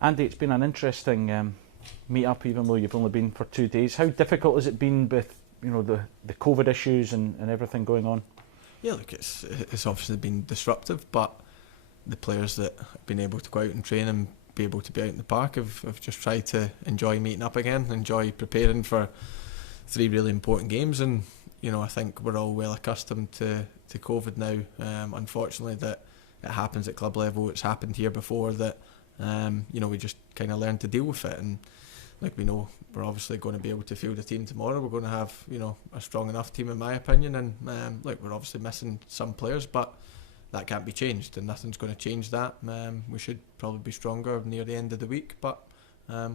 Andy, it's been an interesting meet up, even though you've only been for 2 days. How difficult has it been with the COVID issues and everything going on? Yeah, look, it's obviously been disruptive, but the players that have been able to go out and train and be able to be out in the park have just tried to enjoy meeting up again, enjoy preparing for 3 really important games. And I think we're all well accustomed to COVID now. Unfortunately, that it happens at club level. It's happened here before. That we just kind of learn to deal with it. And like we know, we're obviously going to be able to field a team tomorrow. We're going to have a strong enough team, in my opinion. And we're obviously missing some players, but that can't be changed, and nothing's going to change that. We should probably be stronger near the end of the week, but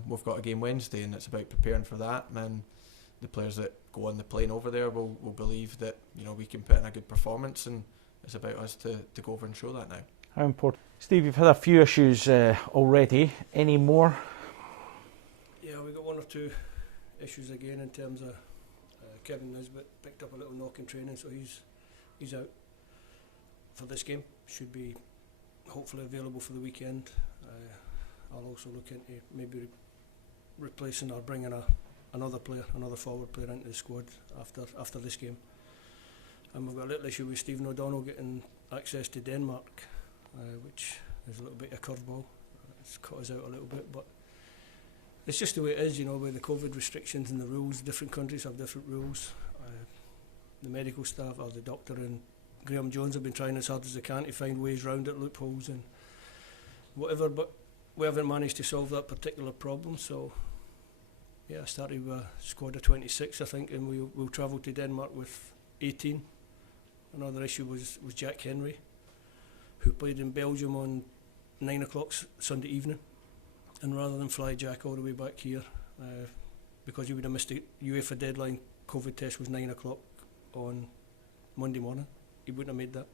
we've got a game Wednesday, and it's about preparing for that. And the players that go on the plane over there will believe that we can put in a good performance, and it's about us to go over and show that now. How important? Steve, you've had a few issues already. Any more? Yeah, we got 1 or 2 issues again in terms of Kevin Nisbet picked up a little knock in training, so he's out for this game. Should be hopefully available for the weekend. I'll also look into maybe replacing or bringing another forward player into the squad after this game. And we've got a little issue with Stephen O'Donnell getting access to Denmark, which is a little bit of a curveball. It's caught us out a little bit, but it's just the way it is, with the COVID restrictions and the rules. Different countries have different rules. The medical staff, or the doctor and Graham Jones, have been trying as hard as they can to find ways round it, loopholes and whatever, but we haven't managed to solve that particular problem. So yeah, I started with a squad of 26, I think, and we'll travel to Denmark with 18. Another issue was Jack Henry, who played in Belgium on 9 o'clock Sunday evening, and rather than fly Jack all the way back here, because he would have missed the UEFA deadline, COVID test was 9 o'clock on Monday morning, he wouldn't have made that.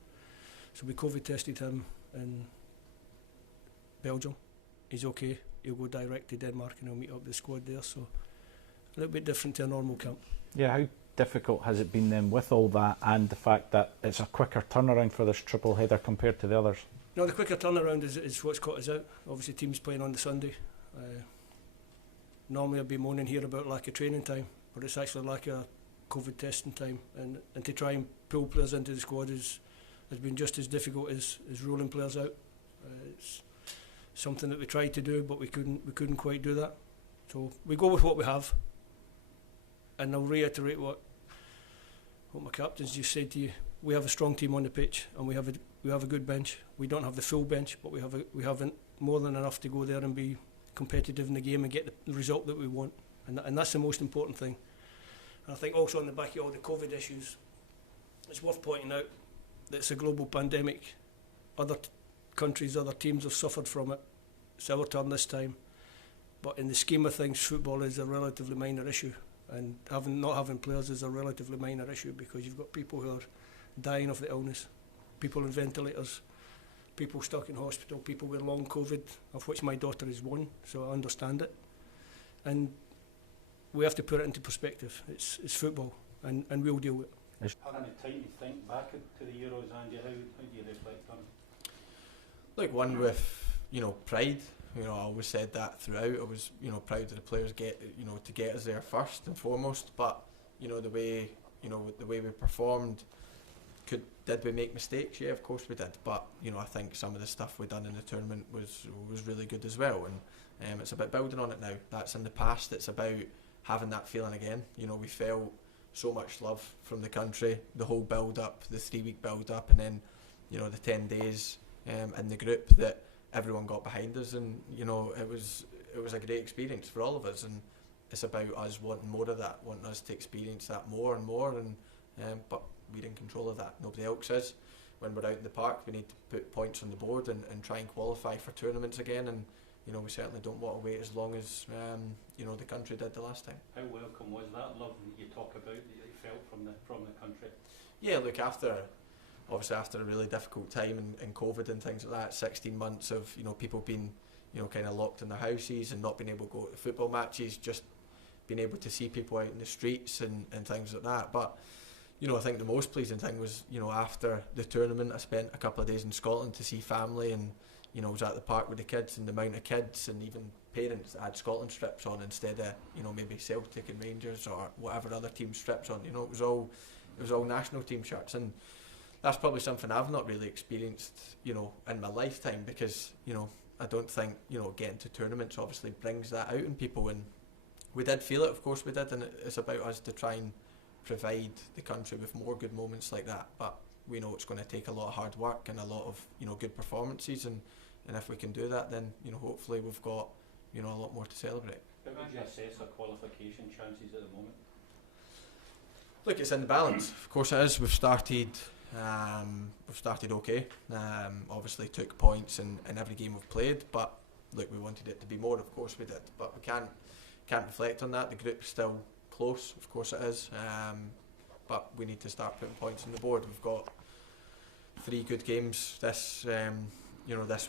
So we COVID tested him in Belgium. He's okay. He'll go direct to Denmark and he'll meet up with the squad there. So a little bit different to a normal camp. Yeah, how difficult has it been then with all that and the fact that it's a quicker turnaround for this triple header compared to the others? No, the quicker turnaround is what's caught us out. Obviously teams playing on the Sunday. Normally I'd be moaning here about lack of training time, but it's actually lack of COVID testing time, and to try and pull players into the squad has been just as difficult as ruling players out. It's something that we tried to do, but we couldn't quite do that. So we go with what we have, and I'll reiterate what my captains just said to you. We have a strong team on the pitch, and we have a good bench. We don't have the full bench, but we have more than enough to go there and be competitive in the game and get the result that we want, and that's the most important thing. And I think also on the back of all the COVID issues, it's worth pointing out that it's a global pandemic. Other countries, other teams have suffered from it. It's our turn this time. But in the scheme of things, football is a relatively minor issue, and not having players is a relatively minor issue, because you've got people who are dying of the illness, people on ventilators, people stuck in hospital, people with long COVID, of which my daughter is one, so I understand it. And we have to put it into perspective. It's football, and we'll deal with it. Having the time to think back to the Euros, Andy, how do you reflect on it? Like one with pride. I always said that throughout. I was proud of the players to get us there first and foremost. But the way we performed, did we make mistakes? Yeah, of course we did. But I think some of the stuff we done in the tournament was really good as well. And it's about building on it now. That's in the past. It's about having that feeling again. We felt so much love from the country, the whole build up, the 3-week build up, and then the 10 days in the group that everyone got behind us, and it was a great experience for all of us. And it's about us wanting more of that, wanting us to experience that more and more. And but we're in control of that. Nobody else is. When we're out in the park, we need to put points on the board and try and qualify for tournaments again. And we certainly don't want to wait as long as the country did the last time. How welcome was that love that you talk about that you felt from the country? Yeah, look, after a really difficult time in COVID and things like that, 16 months of people being kind of locked in their houses and not being able to go to football matches, just being able to see people out in the streets and things like that. But I think the most pleasing thing was after the tournament, I spent a couple of days in Scotland to see family and you know, was at the park with the kids, and the amount of kids and even parents that had Scotland strips on instead of, you know, maybe Celtic and Rangers or whatever other team strips on. You know, it was all national team shirts, and that's probably something I've not really experienced, you know, in my lifetime, because, you know, I don't think, you know, getting to tournaments obviously brings that out in people, and we did feel it, of course we did, and it's about us to try and provide the country with more good moments like that. But we know it's going to take a lot of hard work and a lot of, you know, good performances, and if we can do that, then, you know, hopefully we've got, you know, a lot more to celebrate. How would you assess our qualification chances at the moment? Look, it's in the balance. Of course it is. We've started okay. Obviously took points in every game we've played, but look, we wanted it to be more. Of course we did, but we can't reflect on that. The group's still close. Of course it is, but we need to start putting points on the board. We've got 3 good games this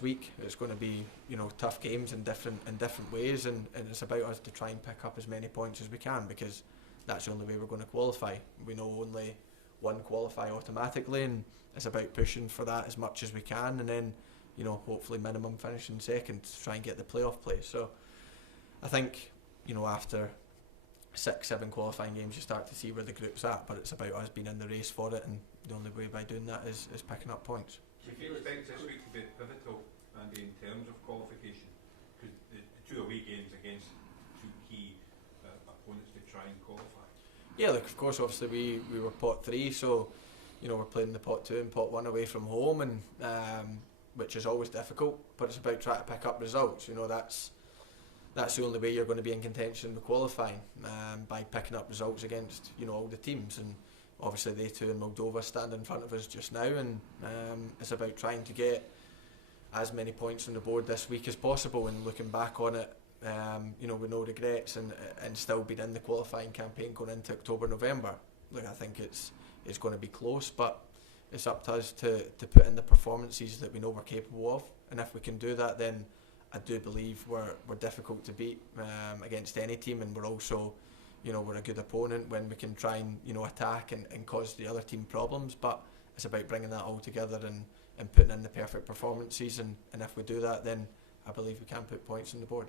week. It's going to be, you know, tough games in different ways, and it's about us to try and pick up as many points as we can, because that's the only way we're going to qualify. We know only one qualify automatically, and it's about pushing for that as much as we can, and then, you know, hopefully minimum finishing second to try and get the playoff place. So I think, you know, after 6-7 qualifying games you start to see where the group's at, but it's about us being in the race for it, and the only way by doing that is picking up points. Do you expect this week to be pivotal, Andy, in terms of qualification? Because the 2 away games against 2 key opponents to try and qualify. Yeah, look, of course, obviously we were pot 3, so, you know, we're playing the pot 2 and pot 1 away from home, and which is always difficult, but it's about trying to pick up results. You know, that's the only way you're going to be in contention with qualifying, by picking up results against, you know, all the teams. And obviously they 2 in Moldova stand in front of us just now, and it's about trying to get as many points on the board this week as possible, and looking back on it, you know, with no regrets, and still being in the qualifying campaign going into October, November. Look, I think it's going to be close, but it's up to us to put in the performances that we know we're capable of, and if we can do that, then I do believe we're difficult to beat against any team, and we're also, you know, we're a good opponent when we can try and, you know, attack and cause the other team problems. But it's about bringing that all together and putting in the perfect performances, and if we do that, then I believe we can put points on the board.